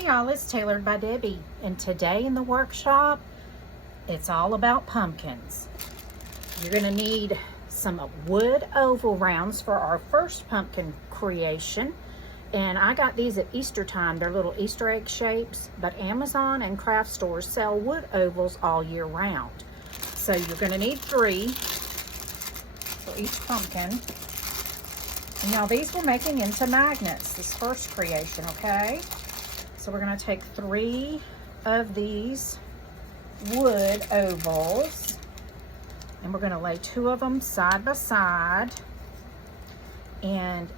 Hey y'all, it's Tailored by Debbie, and today in the workshop, it's all about pumpkins. You're gonna need some wood oval rounds for our first pumpkin creation, and I got these at Easter time. They're little Easter egg shapes, but Amazon and craft stores sell wood ovals all year round. So you're gonna need 3 for each pumpkin. And y'all, these we're making into magnets, this first creation, okay? So we're gonna take 3 of these wood ovals, and we're gonna lay 2 of them side by side, and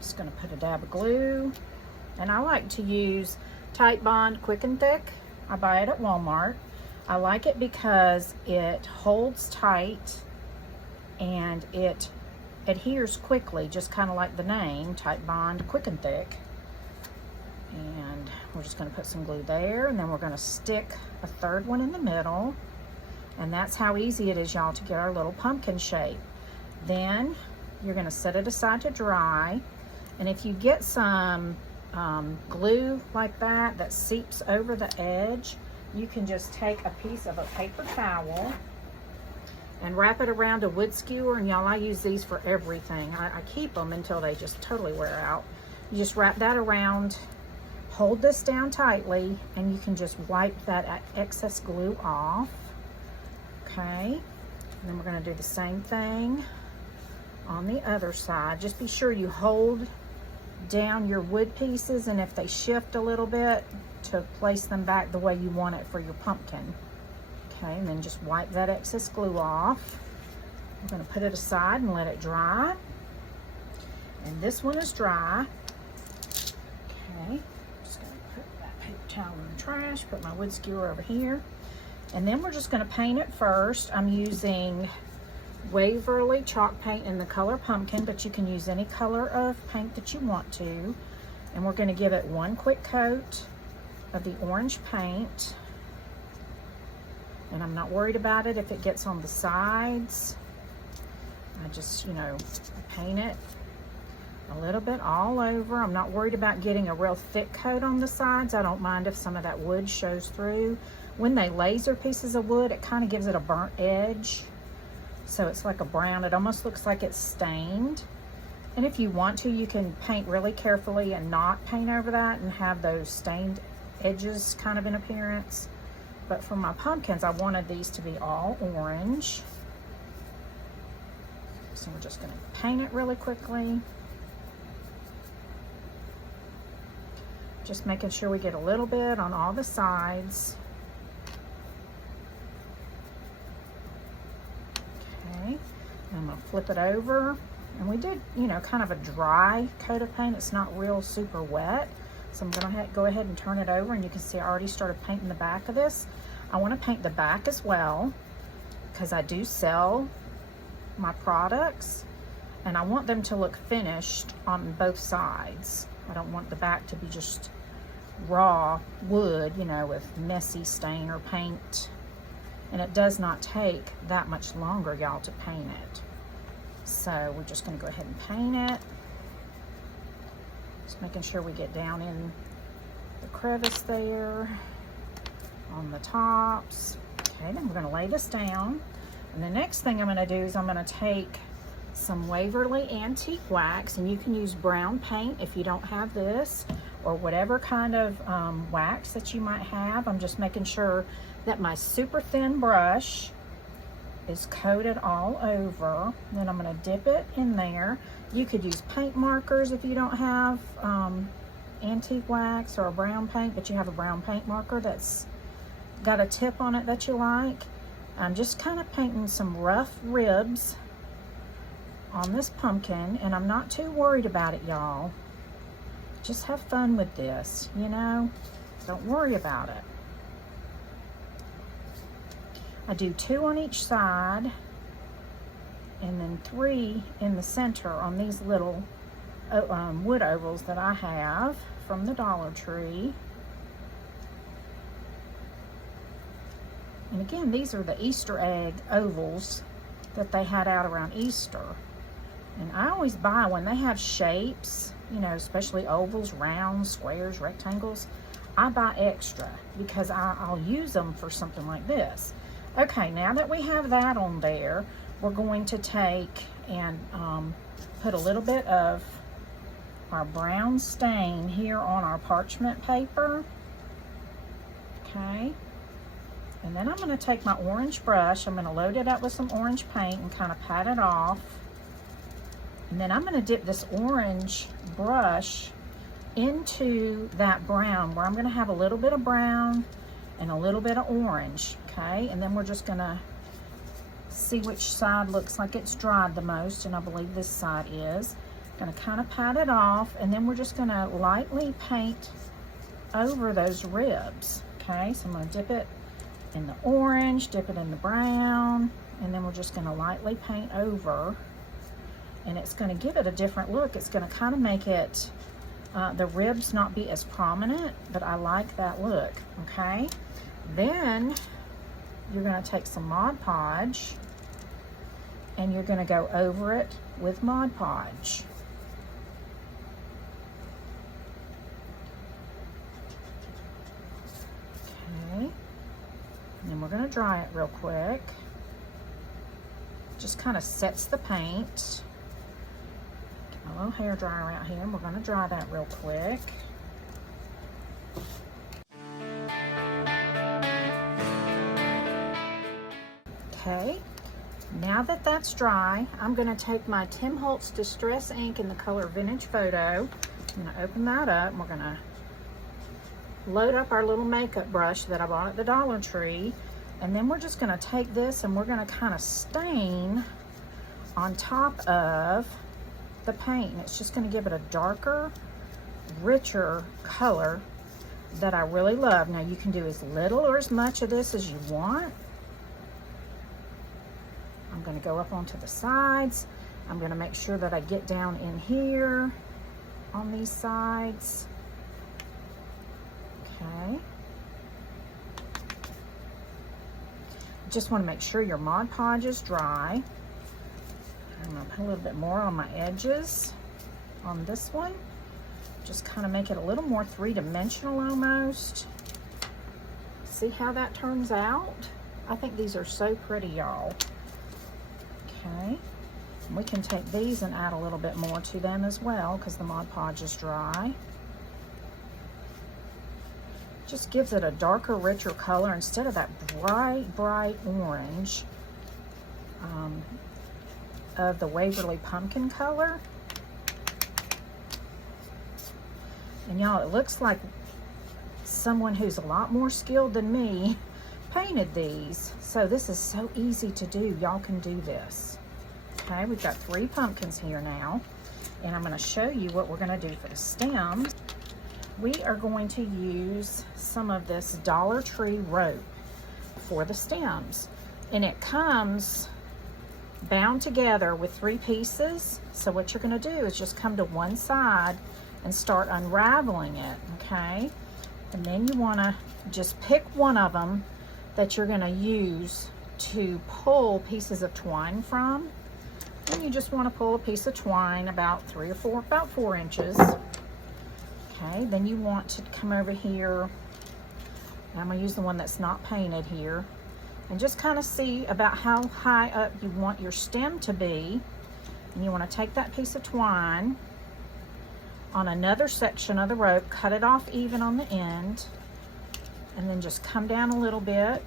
just gonna put a dab of glue. And I like to use Tight Bond Quick and Thick. I buy it at Walmart. I like it because it holds tight and it adheres quickly, just kind of like the name, Tight Bond Quick and Thick. And we're just going to put some glue there, and then we're going to stick a 3rd one in the middle, and that's how easy it is, y'all, to get our little pumpkin shape. Then you're going to set it aside to dry, and if you get some glue like that that seeps over the edge, you can just take a piece of a paper towel and wrap it around a wood skewer. And y'all, I use these for everything. I keep them until they just totally wear out. You just wrap that around, hold this down tightly, and you can just wipe that excess glue off. Okay, and then we're going to do the same thing on the other side. Just be sure you hold down your wood pieces, and if they shift a little bit, to place them back the way you want it for your pumpkin. Okay, and then just wipe that excess glue off. I'm going to put it aside and let it dry. And this one is dry. Okay, just going to put that paper towel in the trash, put my wood skewer over here. And then we're just going to paint it first. I'm using Waverly chalk paint in the color pumpkin, but you can use any color of paint that you want to. And we're going to give it 1 quick coat of the orange paint. And I'm not worried about it if it gets on the sides. I just, paint it a little bit all over. I'm not worried about getting a real thick coat on the sides. I don't mind if some of that wood shows through. When they laser pieces of wood, it kind of gives it a burnt edge. So it's like a brown. It almost looks like it's stained. And if you want to, you can paint really carefully and not paint over that and have those stained edges kind of in appearance. But for my pumpkins, I wanted these to be all orange. So we're just going to paint it really quickly. Just making sure we get a little bit on all the sides. Okay, and I'm going to flip it over. And we did, kind of a dry coat of paint. It's not real super wet. So I'm going to go ahead and turn it over, and you can see I already started painting the back of this. I want to paint the back as well because I do sell my products, and I want them to look finished on both sides. I don't want the back to be just raw wood, with messy stain or paint. And it does not take that much longer, y'all, to paint it. So we're just going to go ahead and paint it. Just making sure we get down in the crevice there on the tops. Okay, then we're going to lay this down. And the next thing I'm going to do is I'm going to take some Waverly Antique Wax, and you can use brown paint if you don't have this, or whatever kind of wax that you might have. I'm just making sure that my super thin brush is coated all over. Then I'm going to dip it in there. You could use paint markers if you don't have antique wax or a brown paint, but you have a brown paint marker that's got a tip on it that you like. I'm just kind of painting some rough ribs on this pumpkin, and I'm not too worried about it, y'all. Just have fun with this, Don't worry about it. I do 2 on each side, and then 3 in the center on these little wood ovals that I have from the Dollar Tree. And again, these are the Easter egg ovals that they had out around Easter. And I always buy when they have shapes you know, especially ovals, rounds, squares, rectangles, I buy extra because I'll use them for something like this. Okay, now that we have that on there, we're going to take and put a little bit of our brown stain here on our parchment paper. Okay, and then I'm going to take my orange brush, I'm going to load it up with some orange paint and kind of pat it off. And then I'm going to dip this orange brush into that brown, where I'm going to have a little bit of brown and a little bit of orange. Okay, and then we're just going to see which side looks like it's dried the most, and I believe this side is. Going to kind of pat it off, and then we're just going to lightly paint over those ribs. Okay, so I'm going to dip it in the orange, dip it in the brown, and then we're just going to lightly paint over, and it's going to give it a different look. It's going to kind of make it the ribs not be as prominent, but I like that look. Okay, then you're going to take some Mod Podge and you're going to go over it with Mod Podge. Okay, and then we're going to dry it real quick. Just kind of sets the paint. Get my little hair dryer out here, and we're going to dry that real quick. Okay, now that that's dry, I'm going to take my Tim Holtz Distress ink in the color Vintage Photo. I'm going to open that up, and we're going to load up our little makeup brush that I bought at the Dollar Tree. And then we're just going to take this and we're going to kind of stain on top of the paint. And it's just going to give it a darker, richer color that I really love. Now you can do as little or as much of this as you want. I'm going to go up onto the sides. I'm going to make sure that I get down in here on these sides. Okay. Just want to make sure your Mod Podge is dry. I'm going to put a little bit more on my edges on this one. Just kind of make it a little more three-dimensional almost. See how that turns out? I think these are so pretty, y'all. Okay, we can take these and add a little bit more to them as well because the Mod Podge is dry. Just gives it a darker, richer color instead of that bright orange of the Waverly pumpkin color. And y'all, it looks like someone who's a lot more skilled than me painted these. So this is so easy to do. Y'all can do this. Okay, we've got 3 pumpkins here now, and I'm going to show you what we're going to do for the stems. We are going to use some of this Dollar Tree rope for the stems, and it comes bound together with 3 pieces. So what you're going to do is just come to one side and start unraveling it. Okay, and then you want to just pick one of them that you're going to use to pull pieces of twine from. And you just want to pull a piece of twine about 3 or 4, about 4 inches. Okay, then you want to come over here. I'm going to use the one that's not painted here, and just kind of see about how high up you want your stem to be. And you want to take that piece of twine on another section of the rope, cut it off even on the end, and then just come down a little bit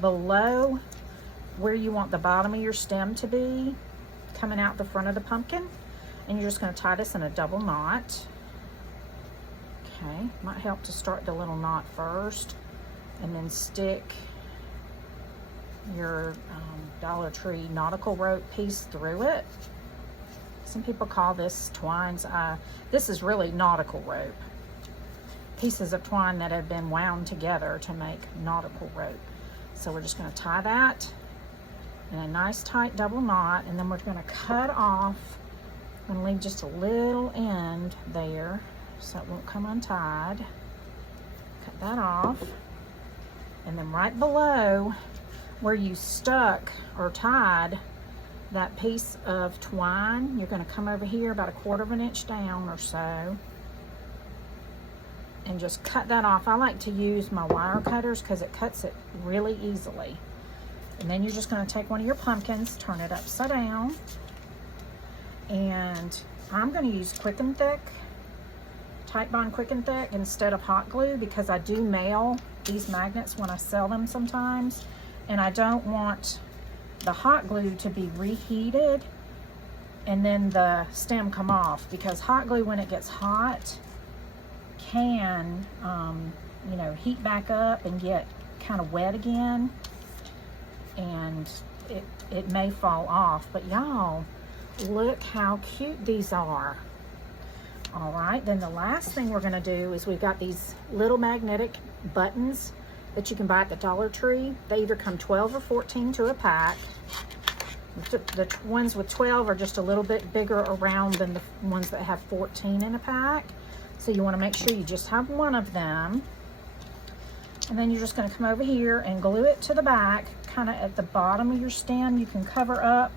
below where you want the bottom of your stem to be, coming out the front of the pumpkin. And you're just going to tie this in a double knot. Okay, might help to start the little knot first and then stick your Dollar Tree nautical rope piece through it. Some people call this twines. This is really nautical rope. Pieces of twine that have been wound together to make nautical rope. So we're just going to tie that in a nice tight double knot, and then we're going to cut off and leave just a little end there so it won't come untied. Cut that off, and then right below where you stuck or tied that piece of twine, you're going to come over here about 1/4 of an inch down or so and just cut that off. I like to use my wire cutters because it cuts it really easily. And then you're just going to take one of your pumpkins, turn it upside down, and I'm going to use Quick and Thick, Titebond Quick and Thick instead of hot glue, because I do mail these magnets when I sell them sometimes, and I don't want the hot glue to be reheated and then the stem come off, because hot glue, when it gets hot, can you know, heat back up and get kind of wet again, and it may fall off. But y'all, look how cute these are. All right, then the last thing we're going to do is we've got these little magnetic buttons that you can buy at the Dollar Tree. They either come 12 or 14 to a pack. The ones with 12 are just a little bit bigger around than the ones that have 14 in a pack. So you want to make sure you just have one of them. And then you're just going to come over here and glue it to the back, kind of at the bottom of your stem. You can cover up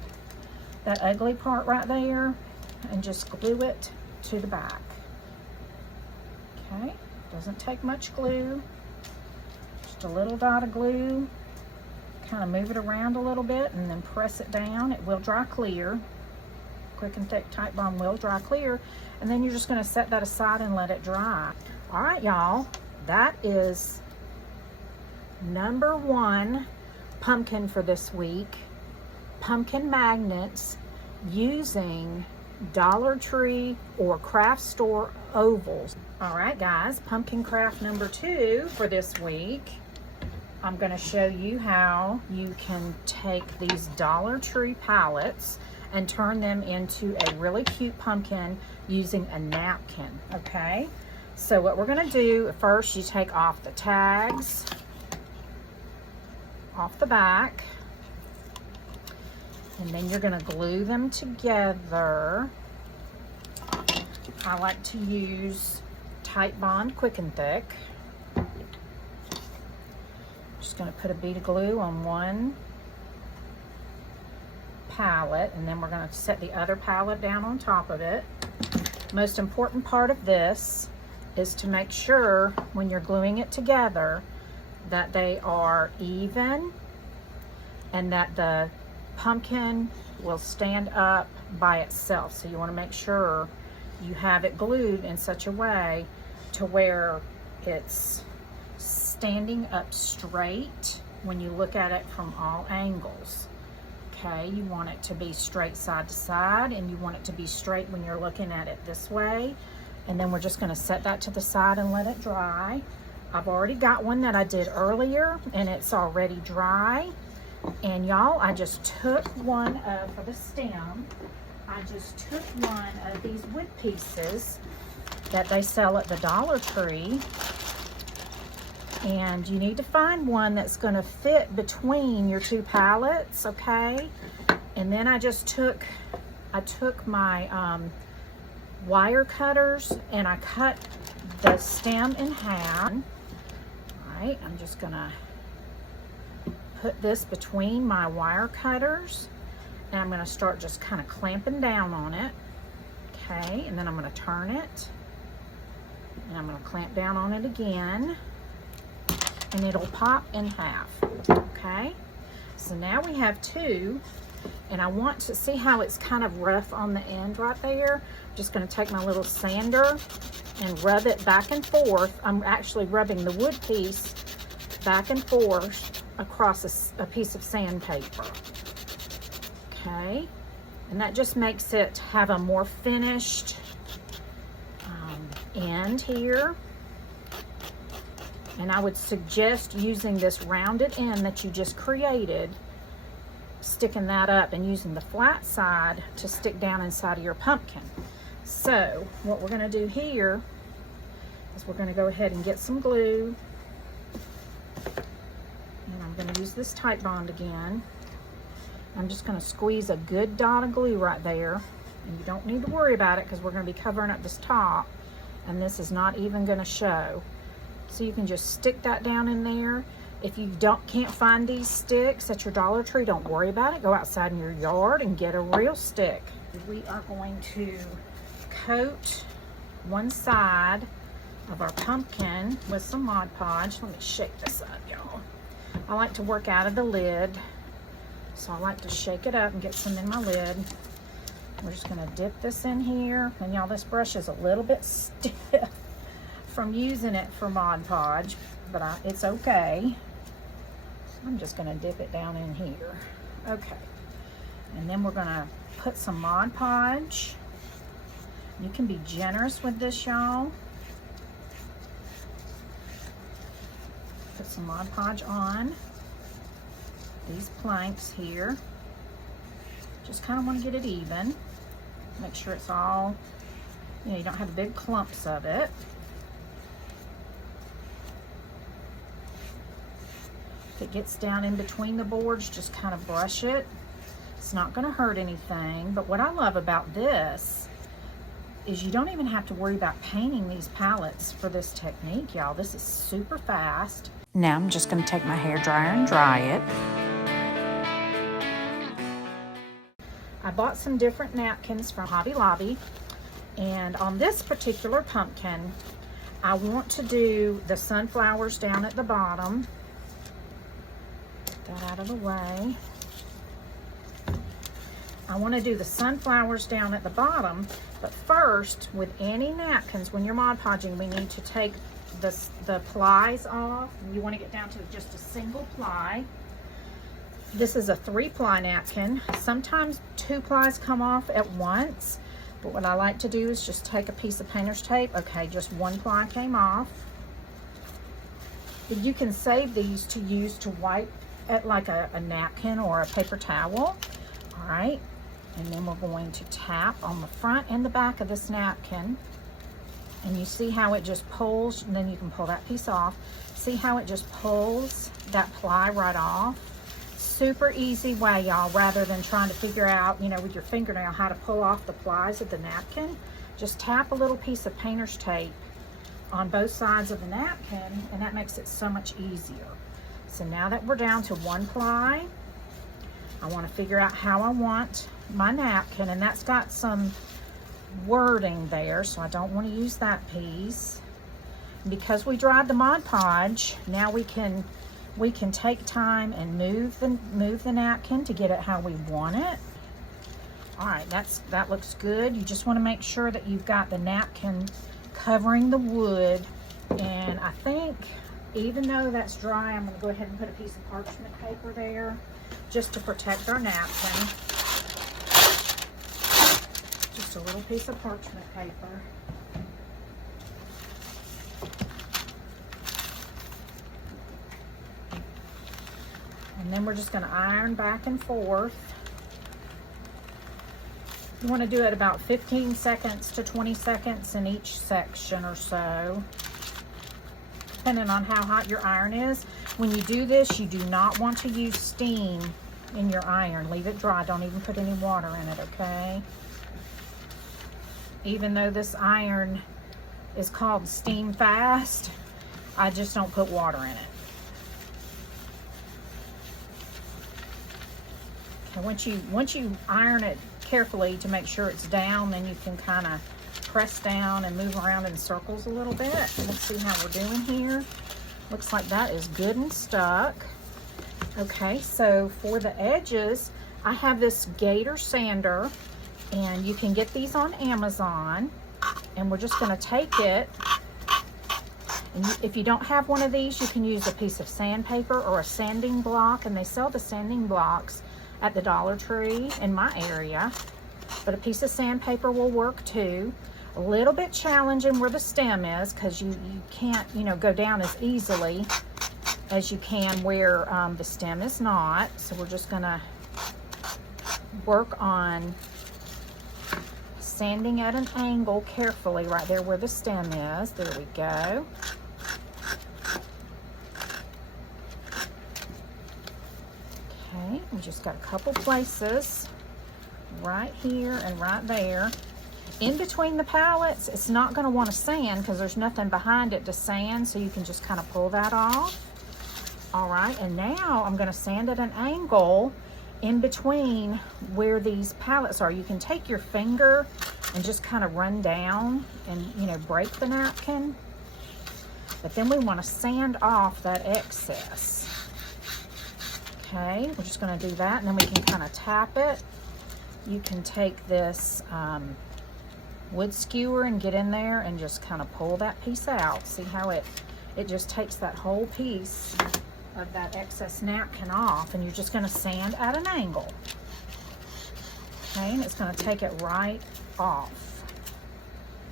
that ugly part right there and just glue it to the back. Okay, doesn't take much glue, just a little dot of glue. Kind of move it around a little bit and then press it down. It will dry clear. Quick and Thick Titebond will dry clear. And then you're just going to set that aside and let it dry. All right, y'all, that is number 1 pumpkin for this week. Pumpkin magnets using Dollar Tree or craft store ovals. All right, guys, pumpkin craft number 2 for this week. I'm going to show you how you can take these Dollar Tree pallets and turn them into a really cute pumpkin using a napkin. Okay, so what we're going to do first, you take off the tags off the back, and then you're going to glue them together. I like to use Titebond Quick and Thick. Just going to put a bead of glue on one pallet, and then we're going to set the other pallet down on top of it. Most important part of this is to make sure when you're gluing it together that they are even and that the pumpkin will stand up by itself. So you want to make sure you have it glued in such a way to where it's standing up straight when you look at it from all angles. Okay, you want it to be straight side to side, and you want it to be straight when you're looking at it this way. And then we're just going to set that to the side and let it dry. I've already got one that I did earlier, and it's already dry. And y'all, I just took one for the stem. I just took one of these wood pieces that they sell at the Dollar Tree. And you need to find one that's going to fit between your 2 pallets, okay? And then I took my wire cutters and I cut the stem in half. All right, I'm just going to put this between my wire cutters, and I'm going to start just kind of clamping down on it. Okay, and then I'm going to turn it, and I'm going to clamp down on it again, and it'll pop in half. Okay, so now we have 2, and I want to see how it's kind of rough on the end right there. I'm just going to take my little sander and rub it back and forth. I'm actually rubbing the wood piece back and forth across a piece of sandpaper. Okay, and that just makes it have a more finished end here. And I would suggest using this rounded end that you just created, sticking that up and using the flat side to stick down inside of your pumpkin. So what we're going to do here is we're going to go ahead and get some glue. And I'm going to use this Titebond again. I'm just going to squeeze a good dot of glue right there. And you don't need to worry about it because we're going to be covering up this top. And this is not even going to show. So you can just stick that down in there. If you can't find these sticks at your Dollar Tree, don't worry about it. Go outside in your yard and get a real stick. We are going to coat one side of our pumpkin with some Mod Podge. Let me shake this up, y'all. I like to work out of the lid, so I like to shake it up and get some in my lid. We're just gonna dip this in here. And y'all, this brush is a little bit stiff from using it for Mod Podge, but it's okay. So I'm just gonna dip it down in here. Okay, and then we're gonna put some Mod Podge. You can be generous with this, y'all. Put some Mod Podge on these planks here. Just kind of want to get it even. Make sure it's all, you know, you don't have big clumps of it. If it gets down in between the boards, just kind of brush it. It's not going to hurt anything. But what I love about this is you don't even have to worry about painting these pallets for this technique, y'all. This is super fast. Now I'm just going to take my hair dryer and dry it. I bought some different napkins from Hobby Lobby, and on this particular pumpkin, I want to do the sunflowers down at the bottom. Get that out of the way. I want to do the sunflowers down at the bottom, but first, with any napkins, when you're Mod Podging, we need to take the plies off. You want to get down to just a single ply. This is a 3-ply napkin. Sometimes 2 plies come off at once, but what I like to do is just take a piece of painter's tape. Okay, just 1 ply came off. You can save these to use to wipe at like a napkin or a paper towel. All right, and then we're going to tap on the front and the back of this napkin. And you see how it just pulls, and then you can pull that piece off. See how it just pulls that ply right off? Super easy way, y'all, rather than trying to figure out, you know, with your fingernail how to pull off the plies of the napkin. Just tap a little piece of painter's tape on both sides of the napkin, and that makes it so much easier. So now that we're down to 1 ply, I want to figure out how I want my napkin, and that's got some wording there, so I don't want to use that piece. And because we dried the Mod Podge, now we can take time and move the napkin to get it how we want it. All right, that looks good. You just want to make sure that you've got the napkin covering the wood. And I think even though that's dry, I'm going to go ahead and put a piece of parchment paper there just to protect our napkin. Just a little piece of parchment paper. And then we're just going to iron back and forth. You want to do it about 15 seconds to 20 seconds in each section or so, depending on how hot your iron is. When you do this, you do not want to use steam in your iron. Leave it dry. Don't even put any water in it, okay? Even though this iron is called Steam Fast, I just don't put water in it. Okay, once you iron it carefully to make sure it's down, then you can kind of press down and move around in circles a little bit. Let's see how we're doing here. Looks like that is good and stuck. Okay, so for the edges, I have this Gator sander, and you can get these on Amazon. And we're just going to take it, and if you don't have one of these, you can use a piece of sandpaper or a sanding block, and they sell the sanding blocks at the Dollar Tree in my area, but a piece of sandpaper will work too. A little bit challenging where the stem is, because you can't, you know, go down as easily as you can where the stem is not. So we're just gonna work on sanding at an angle carefully right there where the stem is. There we go. Okay, we just got a couple places right here and right there. In between the pallets, it's not going to want to sand because there's nothing behind it to sand, so you can just kind of pull that off. All right, and now I'm gonna sand at an angle in between where these pallets are. You can take your finger and just kind of run down and, you know, break the napkin. But then we want to sand off that excess. Okay, we're just going to do that, and then we can kind of tap it. You can take this wood skewer and get in there and just kind of pull that piece out. See how it just takes that whole piece of that excess napkin off, and you're just going to sand at an angle. Okay, and it's going to take it right off.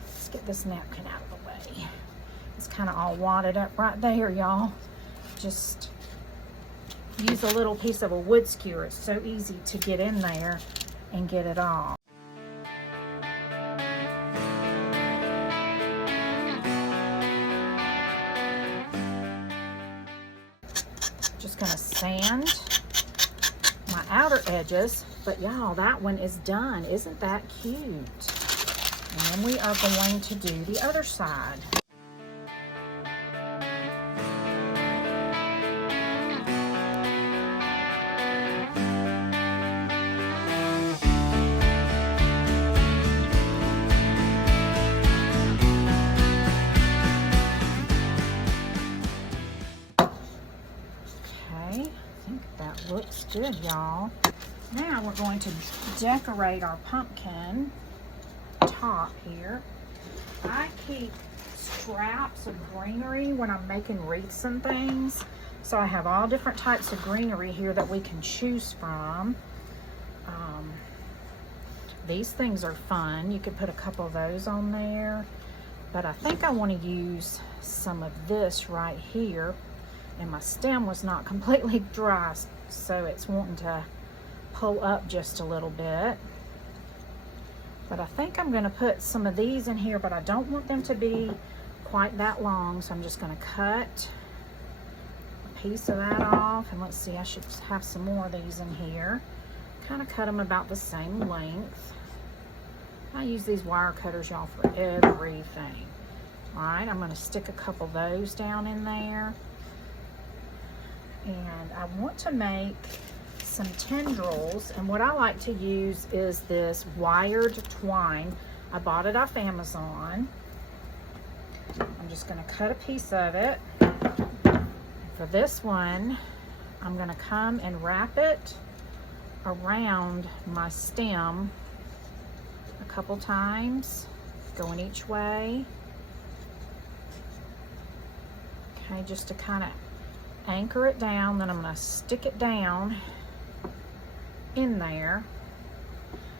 Let's get this napkin out of the way. It's kind of all wadded up right there, y'all. Just use a little piece of a wood skewer. It's so easy to get in there and get it off. Just gonna sand my outer edges, but y'all, that one is done. Isn't that cute? And then we are going to do the other side. Looks good, y'all. Now we're going to decorate our pumpkin top here. I keep scraps of greenery when I'm making wreaths and things. So I have all different types of greenery here that we can choose from. These things are fun. You could put a couple of those on there. But I think I want to use some of this right here. And my stem was not completely dry, so it's wanting to pull up just a little bit. But I think I'm going to put some of these in here, but I don't want them to be quite that long, so I'm just going to cut a piece of that off. And let's see, I should have some more of these in here. Kind of cut them about the same length. I use these wire cutters, y'all, for everything. All right, I'm going to stick a couple of those down in there. And I want to make some tendrils, and what I like to use is this wired twine. I bought it off Amazon. I'm just going to cut a piece of it. For this one, I'm going to come and wrap it around my stem a couple times, going each way. Okay, just to kind of anchor it down. Then I'm going to stick it down in there,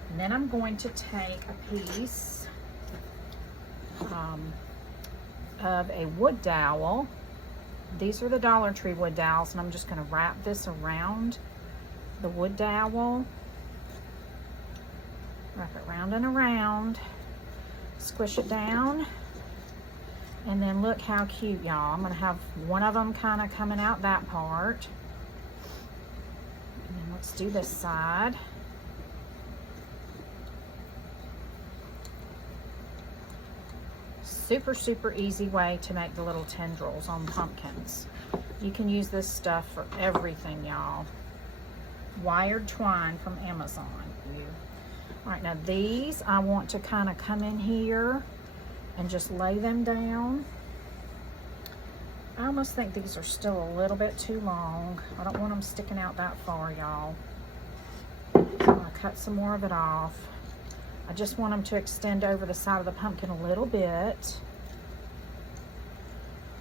and then I'm going to take a piece of a wood dowel. These are the Dollar Tree wood dowels, and I'm just going to wrap this around the wood dowel, wrap it round and around, squish it down. And then look how cute, y'all. I'm going to have one of them kind of coming out that part. And then let's do this side. Super, super easy way to make the little tendrils on pumpkins. You can use this stuff for everything, y'all. Wired twine from Amazon. All right, now these I want to kind of come in here and just lay them down. I almost think these are still a little bit too long. I don't want them sticking out that far, y'all. I'm gonna cut some more of it off. I just want them to extend over the side of the pumpkin a little bit,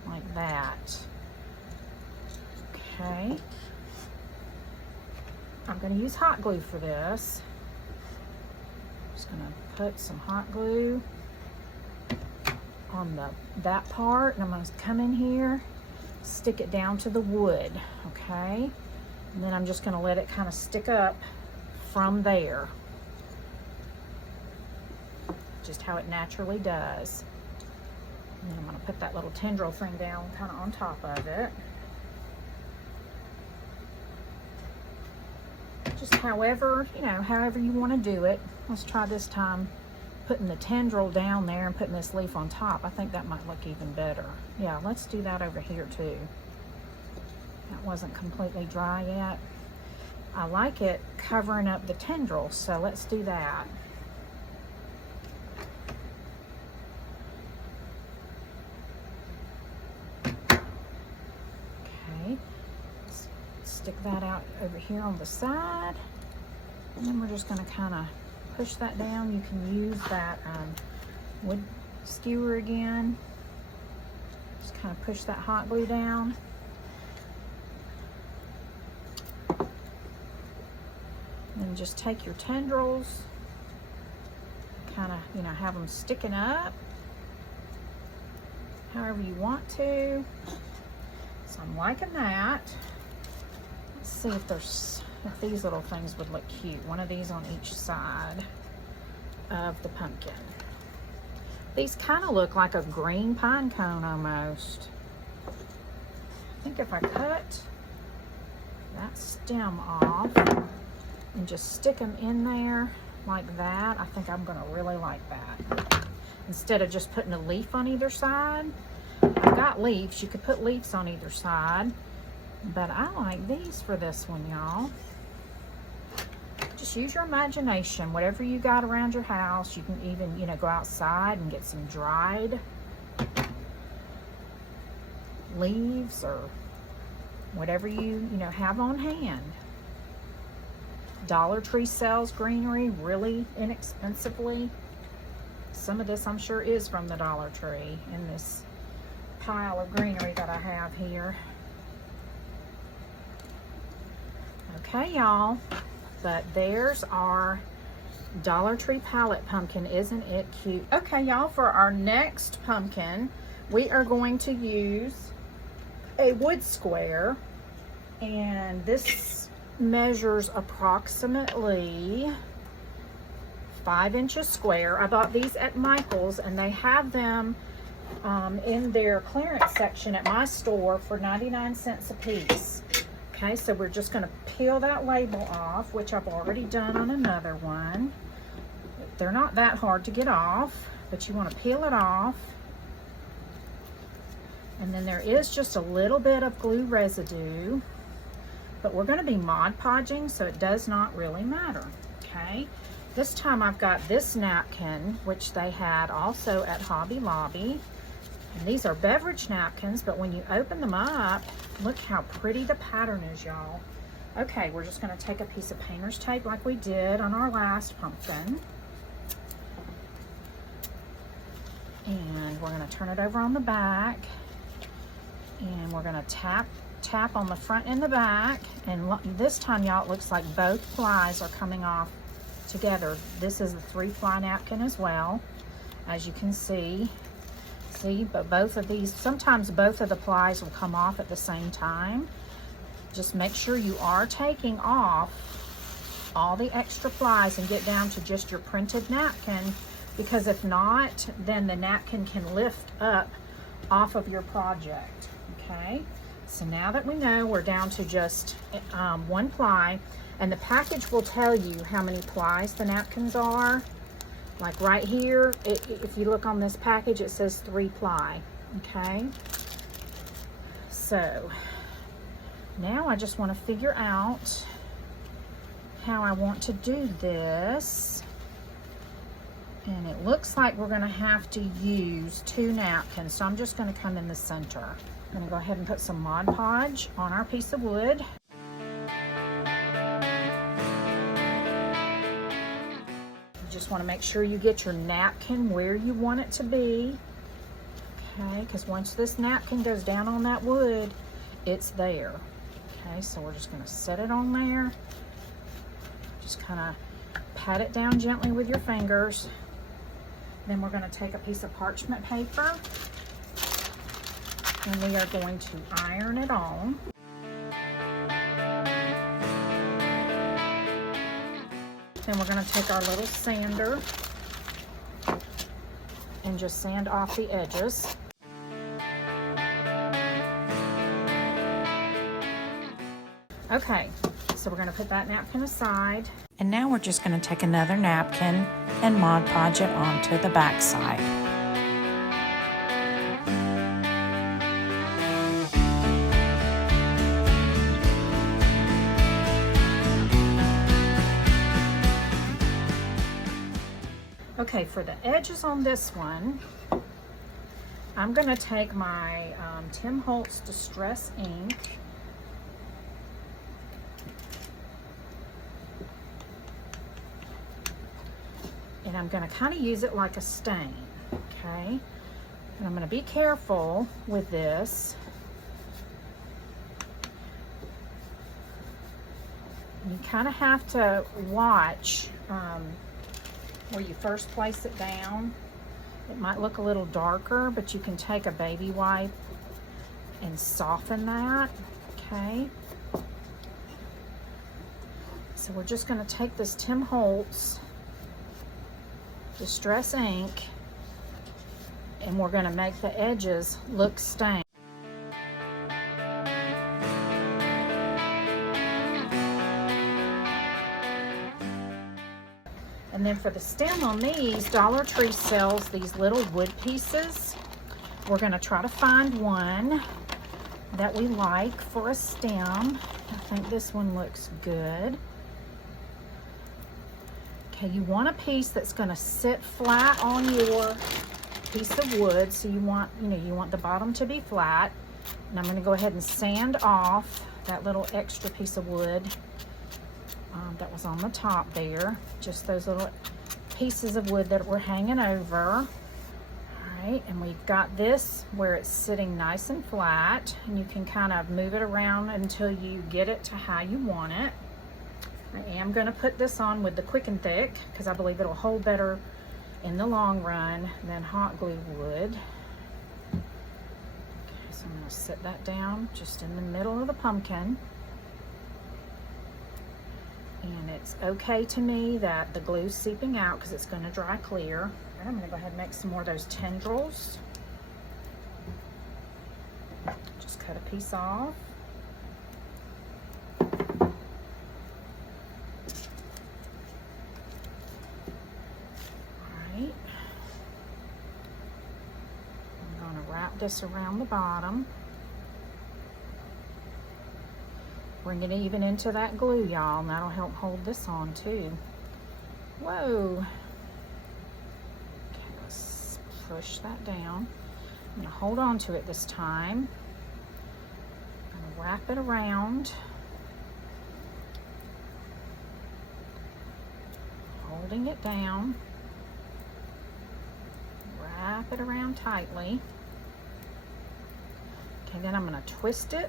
like that. Okay. I'm gonna use hot glue for this. Just gonna put some hot glue on that part, and I'm going to come in here, stick it down to the wood, okay? And then I'm just going to let it kind of stick up from there, just how it naturally does. And then I'm going to put that little tendril thing down kind of on top of it. Just however, you know, however you want to do it. Let's try this time putting the tendril down there and putting this leaf on top. I think that might look even better. Yeah, let's do that over here too. That wasn't completely dry yet. I like it covering up the tendrils, so let's do that. Okay, let's stick that out over here on the side. And then we're just gonna kind of push that down. You can use that wood skewer again. Just kind of push that hot glue down. And just take your tendrils, kind of, you know, have them sticking up however you want to. So I'm liking that. Let's see if these little things would look cute. One of these on each side of the pumpkin. These kind of look like a green pine cone almost. I think if I cut that stem off and just stick them in there like that, I think I'm gonna really like that. Instead of just putting a leaf on either side. I've got leaves, you could put leaves on either side, but I like these for this one, y'all. Just use your imagination. Whatever you got around your house, you can even, you know, go outside and get some dried leaves or whatever you know, have on hand. Dollar Tree sells greenery really inexpensively. Some of this I'm sure is from the Dollar Tree in this pile of greenery that I have here. Okay, y'all, but there's our Dollar Tree pallet pumpkin. Isn't it cute? Okay, y'all, for our next pumpkin, we are going to use a wood square, and this measures approximately 5 inches square. I bought these at Michael's, and they have them in their clearance section at my store for 99 cents a piece. Okay, so we're just going to peel that label off, which I've already done on another one. They're not that hard to get off, but you want to peel it off. And then there is just a little bit of glue residue, but we're going to be Mod Podging, so it does not really matter. Okay, this time I've got this napkin, which they had also at Hobby Lobby. And these are beverage napkins, but when you open them up, look how pretty the pattern is, y'all. Okay, we're just going to take a piece of painter's tape like we did on our last pumpkin. And we're going to turn it over on the back. And we're going to tap on the front and the back. And this time, y'all, it looks like both plies are coming off together. This is a 3-ply napkin as well, as you can see. See, but both of these, sometimes both of the plies will come off at the same time. Just make sure you are taking off all the extra plies and get down to just your printed napkin, because if not, then the napkin can lift up off of your project. Okay, so now that we know we're down to just 1 ply, and the package will tell you how many plies the napkins are. Like right here, if you look on this package, it says 3 ply. Okay, so now I just want to figure out how I want to do this. And it looks like we're going to have to use 2 napkins, so I'm just going to come in the center. I'm going to go ahead and put some Mod Podge on our piece of wood. You just want to make sure you get your napkin where you want it to be. Okay, because once this napkin goes down on that wood, it's there. Okay, so we're just going to set it on there. Just kind of pat it down gently with your fingers. Then we're going to take a piece of parchment paper, and we are going to iron it on. Then we're going to take our little sander and just sand off the edges. Okay, so we're going to put that napkin aside. And now we're just going to take another napkin and Mod Podge it onto the back side. Okay, for the edges on this one, I'm going to take my Tim Holtz Distress ink. And I'm going to kind of use it like a stain, okay? And I'm going to be careful with this. You kind of have to watch where you first place it down. It might look a little darker, but you can take a baby wipe and soften that, okay? So we're just going to take this Tim Holtz Distress ink and we're going to make the edges look stained. And then for the stem on these, Dollar Tree sells these little wood pieces. We're going to try to find one that we like for a stem. I think this one looks good. Okay, you want a piece that's going to sit flat on your piece of wood. So you want, you want the bottom to be flat. And I'm going to go ahead and sand off that little extra piece of wood that was on the top there. Just those little pieces of wood that were hanging over. All right, and we've got this where it's sitting nice and flat. And you can kind of move it around until you get it to how you want it. I am going to put this on with the Quick and Thick because I believe it'll hold better in the long run than hot glue would. Okay, so I'm going to set that down just in the middle of the pumpkin. And it's okay to me that the glue's seeping out because it's going to dry clear. And I'm going to go ahead and make some more of those tendrils. Just cut a piece off. This around the bottom. Bring it even into that glue, y'all, and that'll help hold this on too. Whoa. Okay, let's push that down. I'm going to hold on to it this time. I'm going to wrap it around. Holding it down. Wrap it around tightly. And then I'm going to twist it.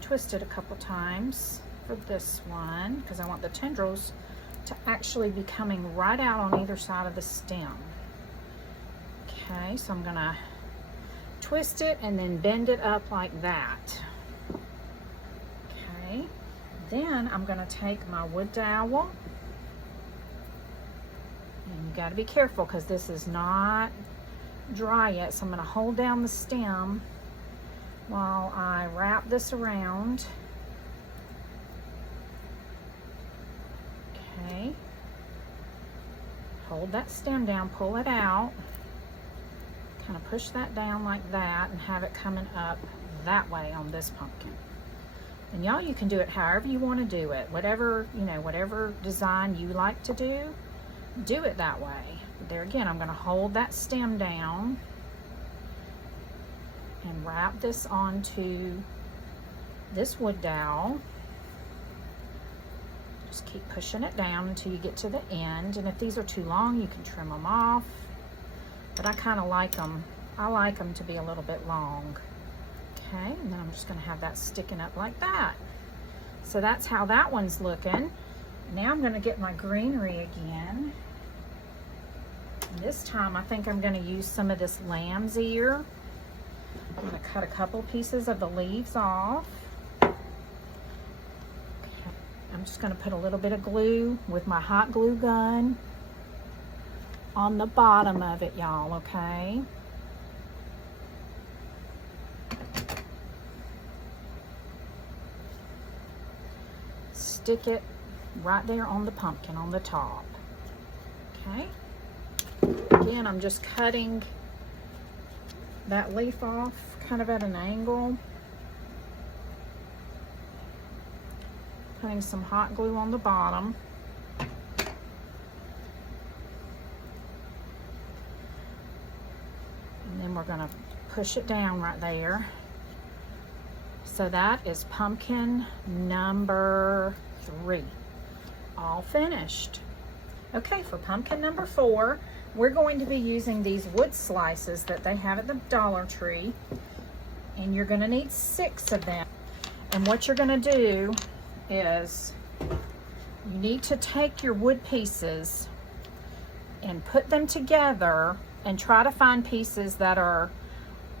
Twist it a couple times for this one because I want the tendrils to actually be coming right out on either side of the stem. Okay, so I'm going to twist it and then bend it up like that. Okay, then I'm going to take my wood dowel. And you got to be careful because this is not dry yet, so I'm going to hold down the stem while I wrap this around. Okay, hold that stem down, pull it out, kind of push that down like that and have it coming up that way on this pumpkin. And y'all, you can do it however you want to do it, whatever, whatever design you like to do it that way. There again, I'm going to hold that stem down and wrap this onto this wood dowel. Just keep pushing it down until you get to the end. And if these are too long, you can trim them off. But I kind of like them. I like them to be a little bit long. Okay, and then I'm just going to have that sticking up like that. So that's how that one's looking. Now I'm going to get my greenery again. This time I think I'm going to use some of this lamb's ear. I'm going to cut a couple pieces of the leaves off. Okay. I'm just going to put a little bit of glue with my hot glue gun on the bottom of it, y'all, okay? Stick it right there on the pumpkin on the top. Okay? Again, I'm just cutting that leaf off kind of at an angle. Putting some hot glue on the bottom. we're gonna push it down right there. So that is pumpkin number 3, all finished. Okay, for pumpkin number 4, we're going to be using these wood slices that they have at the Dollar Tree, and you're gonna need 6 of them. And what you're gonna do is you need to take your wood pieces and put them together and try to find pieces that are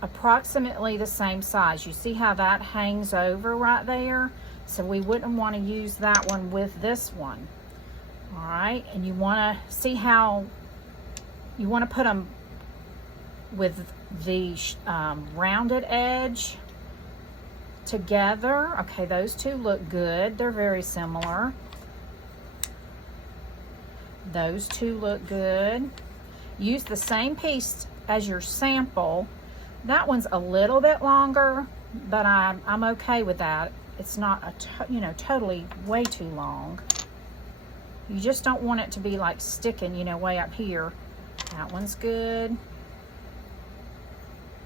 approximately the same size. You see how that hangs over right there? So we wouldn't want to use that one with this one. All right, and you want to see how you want to put them with the rounded edge together. Okay, those two look good. They're very similar. Those two look good. Use the same piece as your sample. That one's a little bit longer, but I'm okay with that. It's not totally way too long. You just don't want it to be like sticking, way up here. That one's good.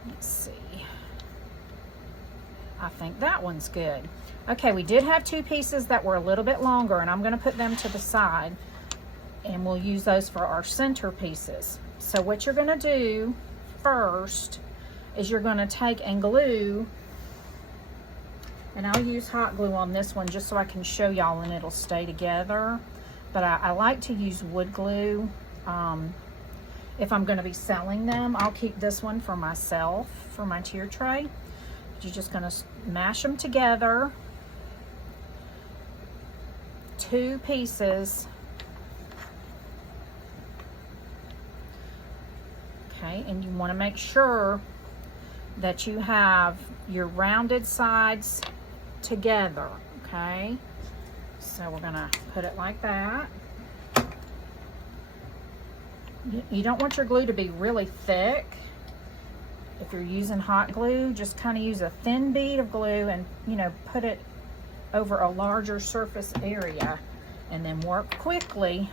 Let's see. I think that one's good. Okay, we did have 2 pieces that were a little bit longer, and I'm going to put them to the side, and we'll use those for our center pieces. So what you're going to do first is you're going to take and glue, and I'll use hot glue on this one just so I can show y'all and it'll stay together. But I like to use wood glue. If I'm going to be selling them, I'll keep this one for myself, for my tier tray. You're just going to mash them together, 2 pieces. Okay, and you want to make sure that you have your rounded sides together, okay? So we're gonna put it like that. You don't want your glue to be really thick. If you're using hot glue, just kind of use a thin bead of glue and, put it over a larger surface area, and then work quickly,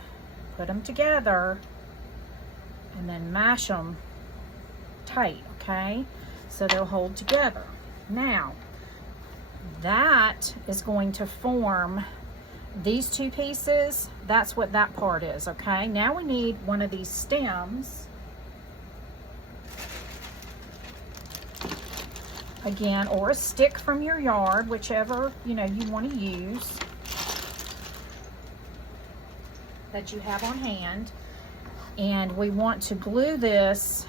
put them together, and then mash them tight, okay? So they'll hold together. Now, that is going to form these 2 pieces. That's what that part is, okay? Now we need one of these stems. Again, or a stick from your yard, whichever, you want to use that you have on hand. And we want to glue this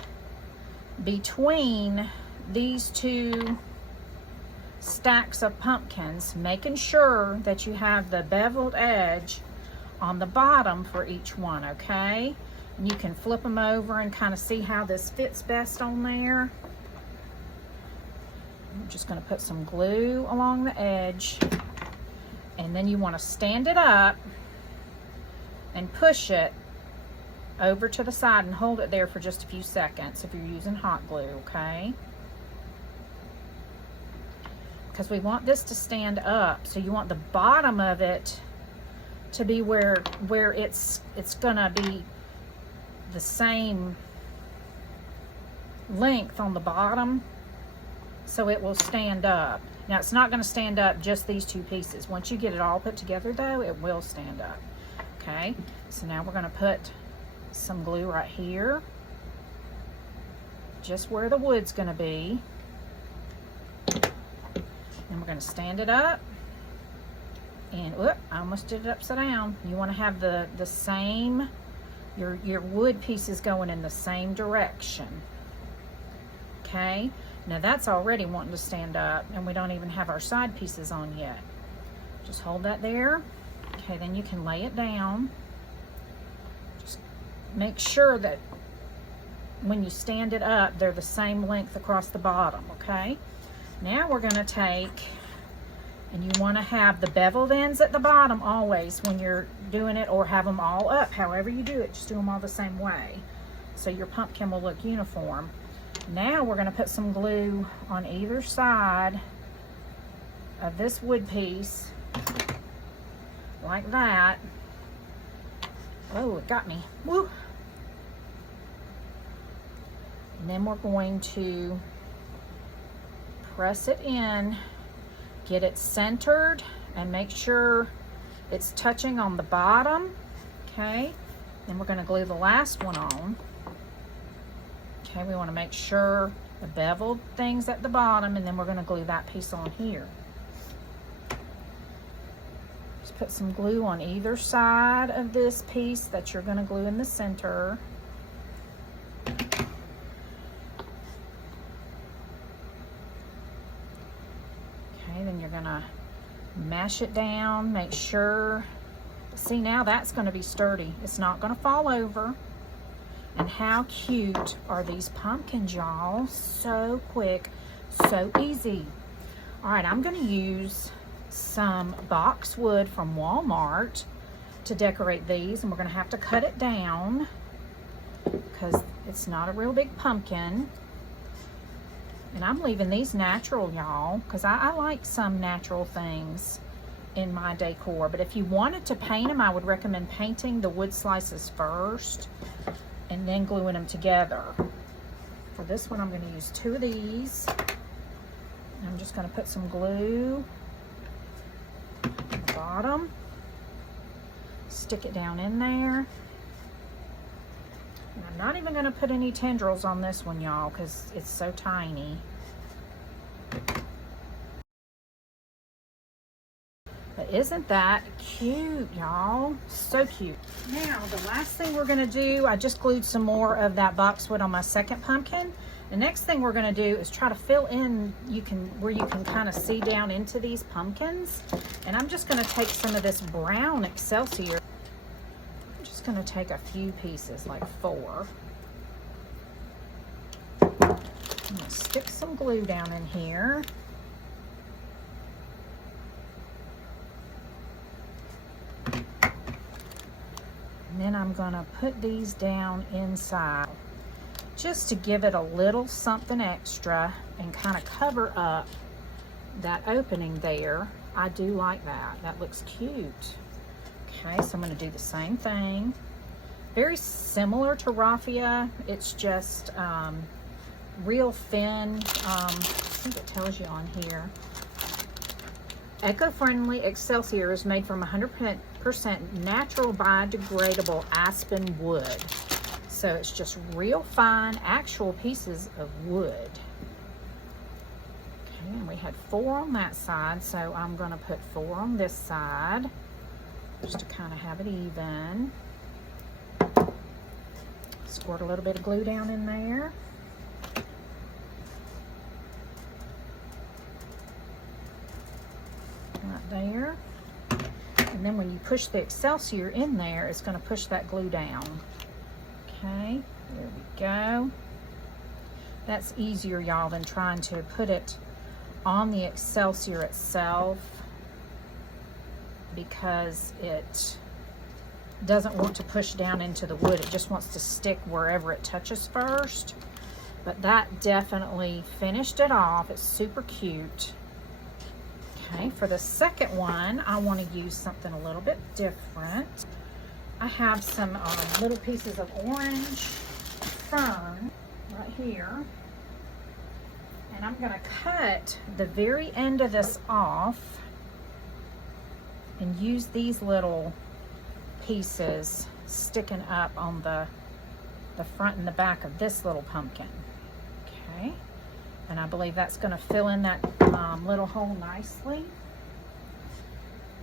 between these 2 stacks of pumpkins, making sure that you have the beveled edge on the bottom for each one, okay? And you can flip them over and kind of see how this fits best on there. I'm just going to put some glue along the edge, and then you want to stand it up and push it over to the side and hold it there for just a few seconds if you're using hot glue, okay? Because we want this to stand up, so you want the bottom of it to be where it's gonna be the same length on the bottom, so it will stand up. Now it's not going to stand up just these 2 pieces. Once you get it all put together though, it will stand up. Okay, so now we're going to put some glue right here, just where the wood's going to be. And we're going to stand it up. And whoop, I almost did it upside down. You want to have the same, your wood pieces going in the same direction. Okay, now that's already wanting to stand up, and we don't even have our side pieces on yet. Just hold that there. Okay, then you can lay it down. Just make sure that when you stand it up, they're the same length across the bottom, okay? Now we're gonna take, and you wanna have the beveled ends at the bottom always when you're doing it, or have them all up. However you do it, just do them all the same way, so your pumpkin will look uniform. Now we're gonna put some glue on either side of this wood piece, like that. Oh, it got me. Woo! And then we're going to press it in, get it centered, and make sure it's touching on the bottom. Okay, then we're going to glue the last one on. Okay, we want to make sure the beveled things at the bottom, and then we're going to glue that piece on here. Just put some glue on either side of this piece that you're going to glue in the center. Then you're gonna mash it down, make sure. See, now that's gonna be sturdy. It's not gonna fall over. And how cute are these pumpkins, y'all? So quick, so easy. All right, I'm gonna use some boxwood from Walmart to decorate these, and we're gonna have to cut it down because it's not a real big pumpkin. And I'm leaving these natural, y'all, because I like some natural things in my decor. But if you wanted to paint them, I would recommend painting the wood slices first and then gluing them together. For this one, I'm going to use 2 of these. I'm just going to put some glue at the bottom, stick it down in there. I'm not even going to put any tendrils on this one, y'all, because it's so tiny. But isn't that cute, y'all? So cute. Now, the last thing we're going to do, I just glued some more of that boxwood on my second pumpkin. The next thing we're going to do is try to fill in where you can kind of see down into these pumpkins. And I'm just going to take some of this brown Excelsior. Going to take a few pieces, like 4. I'm going to stick some glue down in here. And then I'm going to put these down inside just to give it a little something extra and kind of cover up that opening there. I do like that. That looks cute. Okay, so I'm going to do the same thing. Very similar to raffia. It's just real thin. I think it tells you on here. Eco-friendly Excelsior is made from 100% natural biodegradable aspen wood. So it's just real fine, actual pieces of wood. Okay, and we had 4 on that side, so I'm going to put 4 on this side, just to kind of have it even. Squirt a little bit of glue down in there. Right there. And then when you push the Excelsior in there, it's going to push that glue down. Okay, there we go. That's easier, y'all, than trying to put it on the Excelsior itself, because it doesn't want to push down into the wood. It just wants to stick wherever it touches first. But that definitely finished it off. It's super cute. Okay, for the second one, I want to use something a little bit different. I have some little pieces of orange fern right here. And I'm going to cut the very end of this off and use these little pieces sticking up on the front and the back of this little pumpkin. Okay, and I believe that's going to fill in that little hole nicely.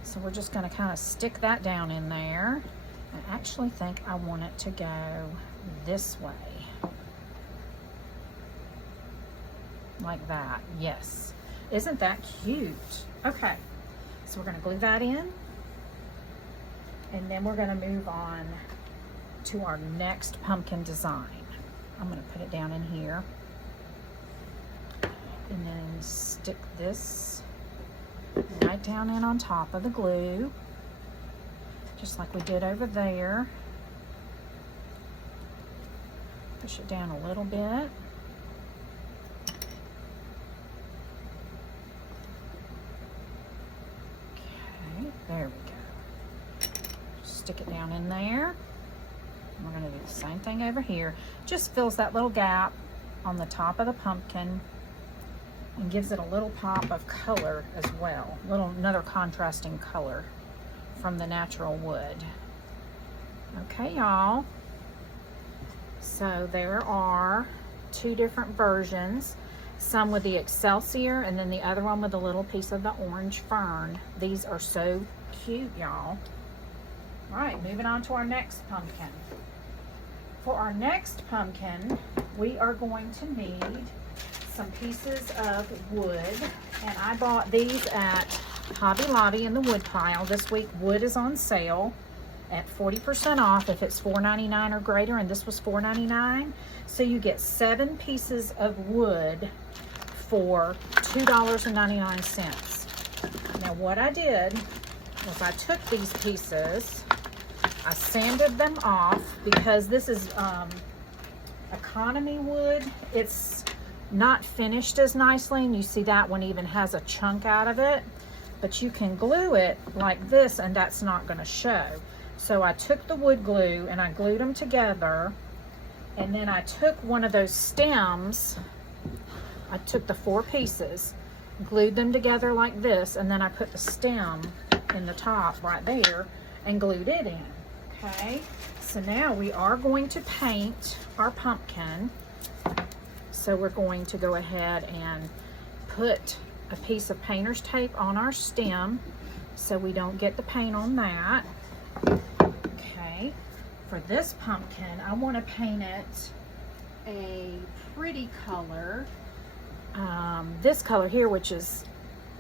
So we're just going to kind of stick that down in there. I actually think I want it to go this way. Like that. Yes. Isn't that cute? Okay. So we're going to glue that in. And then we're going to move on to our next pumpkin design. I'm going to put it down in here. And then stick this right down in on top of the glue, just like we did over there. Push it down a little bit. Okay, there we go. Stick it down in there. We're going to do the same thing over here. Just fills that little gap on the top of the pumpkin and gives it a little pop of color as well. Another contrasting color from the natural wood. Okay, y'all. So there are two different versions. Some with the Excelsior and then the other one with a little piece of the orange fern. These are so cute, y'all. All right, moving on to our next pumpkin. For our next pumpkin, we are going to need some pieces of wood, and I bought these at Hobby Lobby in the wood pile. This week wood is on sale at 40% off if it's $4.99 or greater, and this was $4.99. So you get 7 pieces of wood for $2.99. Now what I did was I took these pieces, I sanded them off because this is economy wood. It's not finished as nicely, and you see that one even has a chunk out of it, but you can glue it like this and that's not going to show. So I took the wood glue and I glued them together, and then I took one of those stems, I took the 4 pieces, glued them together like this, and then I put the stem in the top right there and glued it in. Okay, so now we are going to paint our pumpkin. So we're going to go ahead and put a piece of painter's tape on our stem so we don't get the paint on that. Okay, for this pumpkin, I want to paint it a pretty color. This color here, which is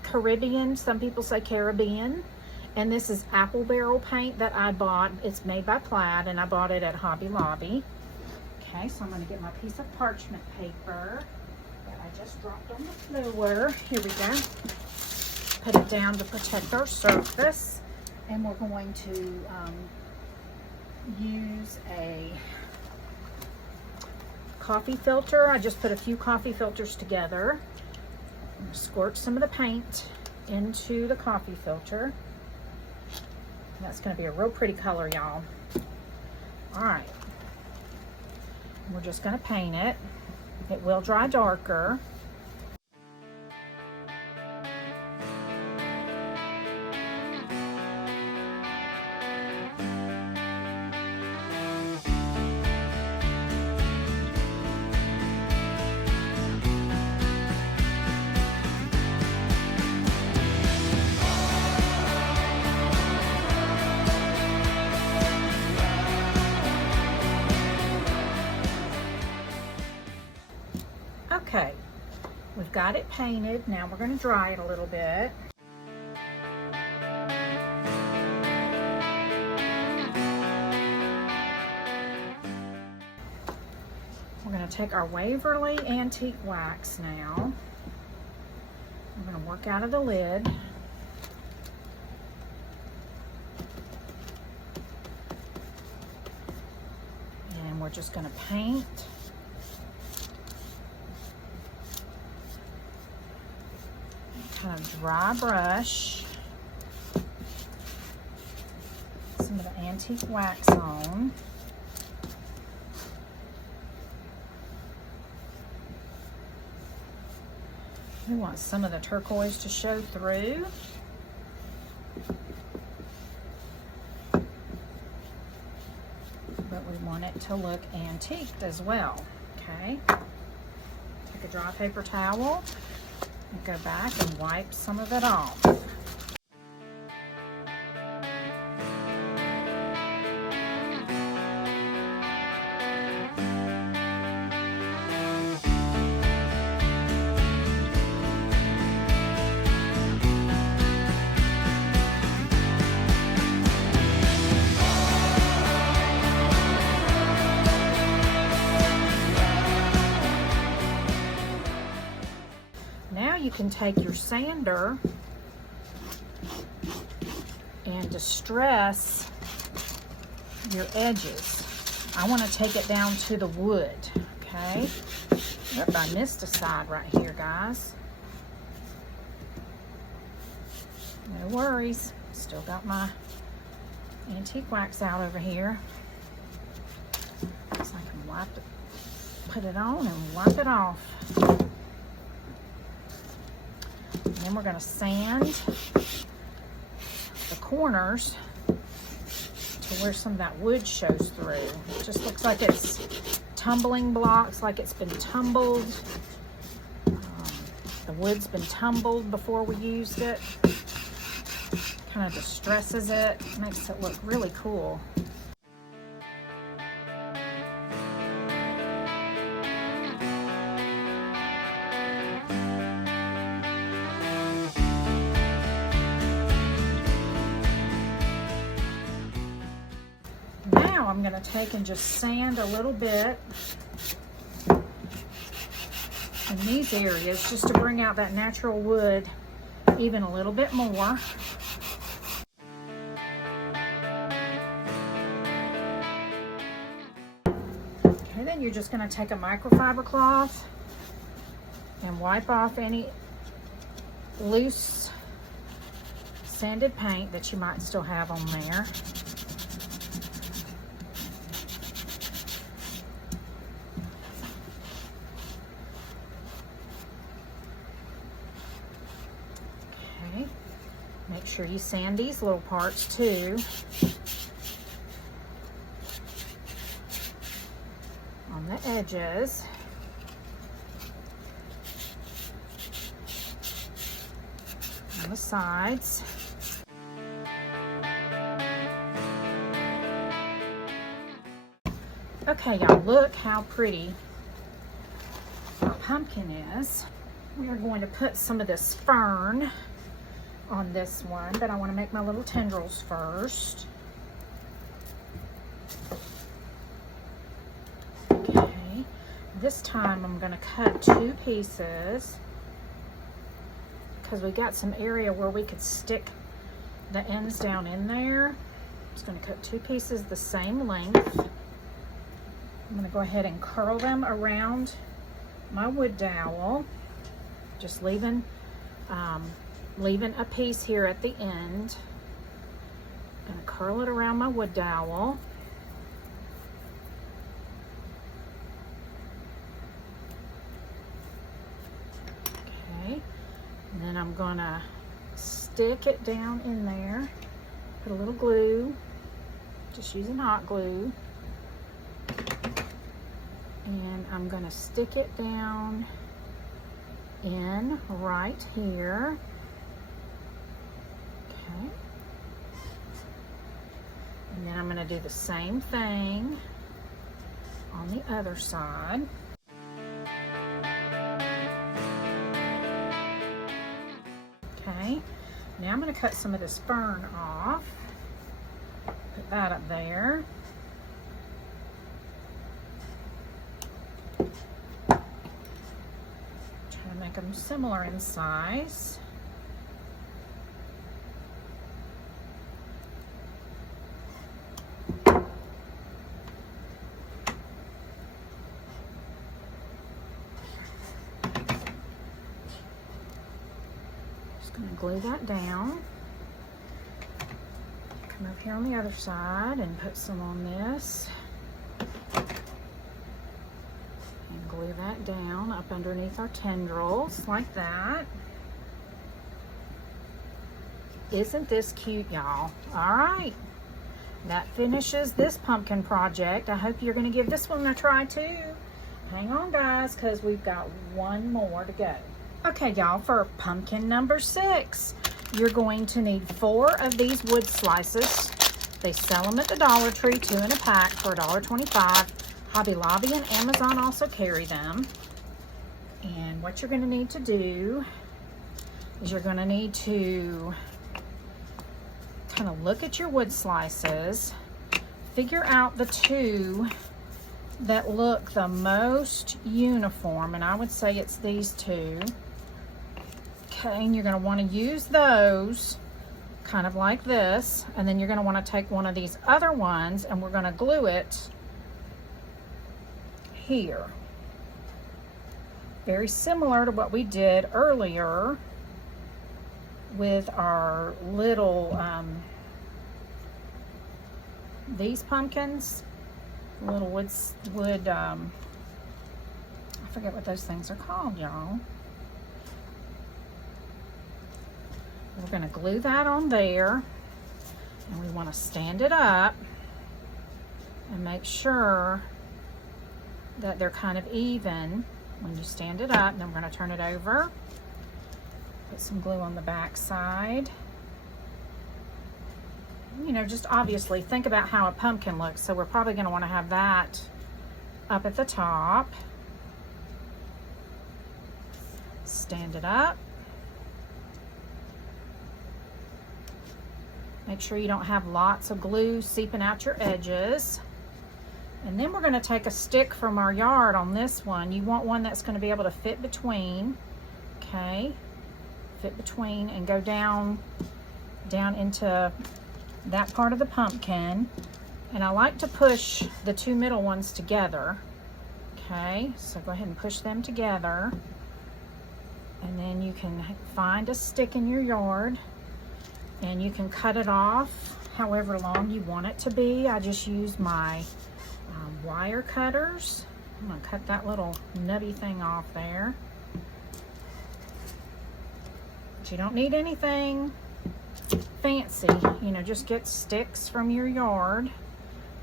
Caribbean, some people say Caribbean, and this is apple barrel paint that I bought. It's made by Plaid, and I bought it at Hobby Lobby. Okay, so I'm going to get my piece of parchment paper that I just dropped on the floor. Here we go. Put it down to protect our surface, and we're going to use a coffee filter. I just put a few coffee filters together. I'm going to squirt some of the paint into the coffee filter. And that's going to be a real pretty color, y'all. All right. We're just going to paint it. It will dry darker. Okay, we've got it painted. Now we're going to dry it a little bit. We're going to take our Waverly Antique Wax now. We're going to work out of the lid. And we're just going to paint. Kind of dry brush some of the antique wax on. We want some of the turquoise to show through. But we want it to look antiqued as well. Okay. Take a dry paper towel. Go back and wipe some of it off. You can take your sander and distress your edges. I want to take it down to the wood, okay? Yep, I missed a side right here, guys. No worries. Still got my antique wax out over here. So I can wipe the put it on and wipe it off. And then we're going to sand the corners to where some of that wood shows through. It just looks like it's tumbling blocks, like it's been tumbled. The wood's been tumbled before we used it. Kind of distresses it, makes it look really cool. Now I'm going to take and just sand a little bit in these areas just to bring out that natural wood even a little bit more. Okay, then you're just going to take a microfiber cloth and wipe off any loose sanded paint that you might still have on there. Okay, make sure you sand these little parts too. On the edges. On the sides. Okay, y'all, look how pretty our pumpkin is. We are going to put some of this fern on this one, but I want to make my little tendrils first. Okay, this time I'm going to cut 2 pieces because we got some area where we could stick the ends down in there. I'm just going to cut 2 pieces the same length. I'm going to go ahead and curl them around my wood dowel, just leaving a piece here at the end. I'm going to curl it around my wood dowel. Okay, and then I'm going to stick it down in there, put a little glue, just using hot glue. And I'm going to stick it down in right here. Okay. And then I'm going to do the same thing on the other side. Okay. Now I'm going to cut some of this fern off. Put that up there. Make them similar in size. Just going to glue that down. Come up here on the other side and put some on this. Glue that down up underneath our tendrils like that. Isn't this cute, y'all? All right, that finishes this pumpkin project. I hope you're going to give this one a try too. Hang on, guys, because we've got one more to go. Okay, y'all, for pumpkin number 6, you're going to need 4 of these wood slices. They sell them at the Dollar Tree, 2 in a pack for $1.25. Hobby Lobby and Amazon also carry them. And what you're going to need to do is you're going to need to kind of look at your wood slices, figure out the 2 that look the most uniform, and I would say it's these 2. Okay, and you're going to want to use those kind of like this, and then you're going to want to take one of these other ones and we're going to glue it here. Very similar to what we did earlier with our little these pumpkins, little wood forget what those things are called, y'all. We're going to glue that on there, and we want to stand it up and make sure that they're kind of even when you stand it up. And then we're going to turn it over, put some glue on the back side. You know, just obviously think about how a pumpkin looks. So we're probably going to want to have that up at the top. Stand it up. Make sure you don't have lots of glue seeping out your edges. And then we're going to take a stick from our yard on this one. You want one that's going to be able to fit between, okay? Fit between and go down into that part of the pumpkin. And I like to push the two middle ones together, okay? So go ahead and push them together. And then you can find a stick in your yard and you can cut it off however long you want it to be. I just use my wire cutters. I'm gonna cut that little nubby thing off there. But you don't need anything fancy, you know, just get sticks from your yard.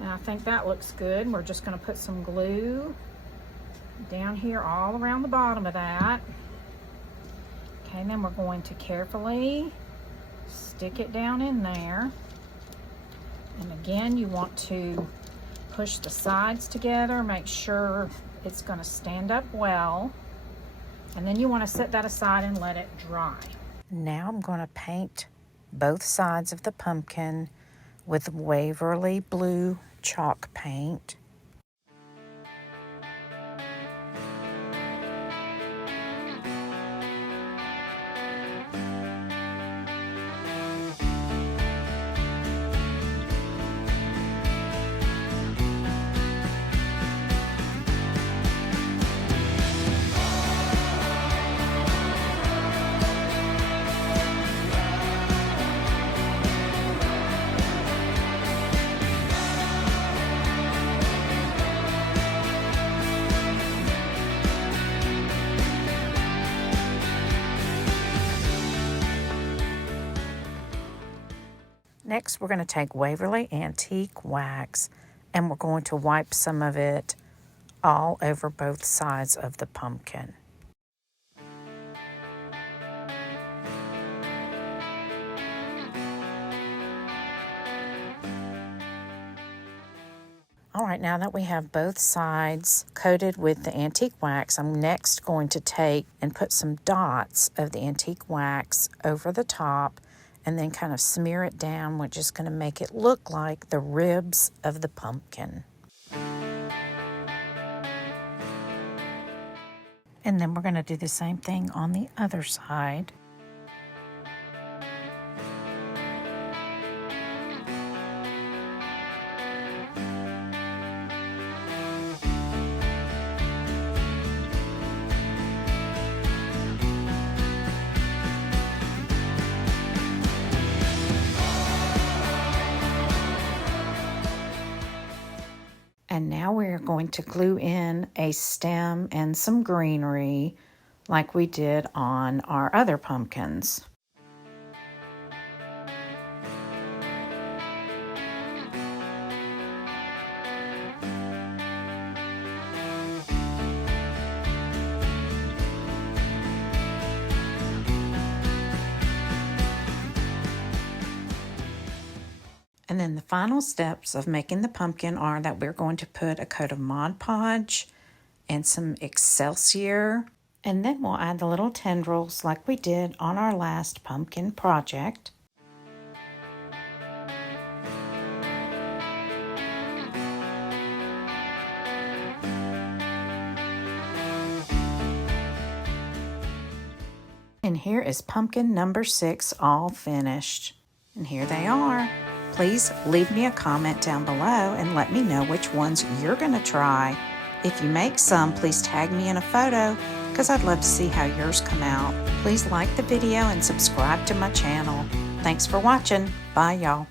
And I think that looks good. We're just gonna put some glue down here all around the bottom of that. Okay, and then we're going to carefully stick it down in there. And again, you want to push the sides together, make sure it's going to stand up well. And then you want to set that aside and let it dry. Now I'm going to paint both sides of the pumpkin with Waverly Blue chalk paint. Next, we're going to take Waverly Antique Wax and we're going to wipe some of it all over both sides of the pumpkin. All right, now that we have both sides coated with the antique wax, I'm next going to take and put some dots of the antique wax over the top and then kind of smear it down, which is going to make it look like the ribs of the pumpkin. And then we're going to do the same thing on the other side. And now we're going to glue in a stem and some greenery like we did on our other pumpkins. And then the final steps of making the pumpkin are that we're going to put a coat of Mod Podge and some Excelsior, and then we'll add the little tendrils like we did on our last pumpkin project. And here is pumpkin number 6 all finished. And here they are. Please leave me a comment down below and let me know which ones you're going to try. If you make some, please tag me in a photo because I'd love to see how yours come out. Please like the video and subscribe to my channel. Thanks for watching. Bye, y'all.